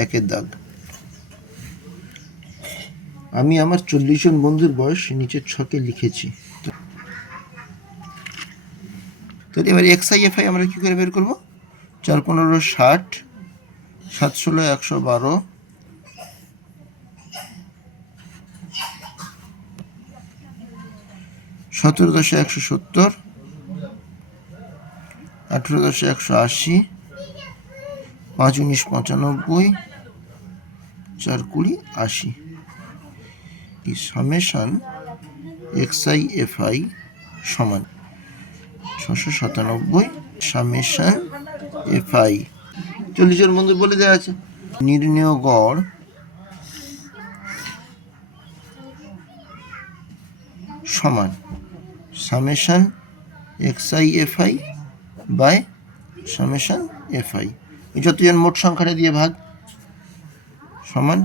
1-এর দাগ। আমি আমার 40 জন বন্ধুর বয়স নিচের ছকে লিখেছি। তো এবার XI/FI আমরা কি করে বের করব? 4×15 = 60, 7×16 = 112, 17×10 = 170, 18×10 = 180, 5×19 = 95, 4×20 = 80। এই সামেশন XI/FI সমান 697 সামেশন FI। 40 জন বন্ধু বলে দেওয়া আছে। নির্ণেয় গড় সমান summation XI/FI by summation FI। যতজন মোট সংখ্যাটা দিয়ে ভাগ সমান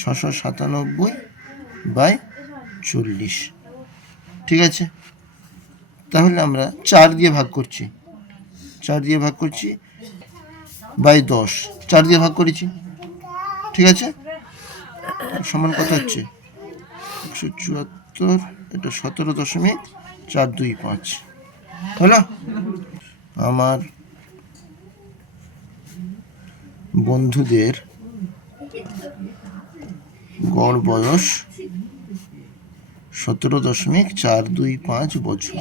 697/40। ঠিক আছে, তাহলে আমরা 4 দিয়ে ভাগ করছি, 4 দিয়ে ভাগ করছি বাই 10, 4 দিয়ে ভাগ করেছি। ঠিক আছে, সমান কত হচ্ছে? 174, এটা 17.425 হলো। আমার বন্ধুদের গড় বয়স 17.425 বছর।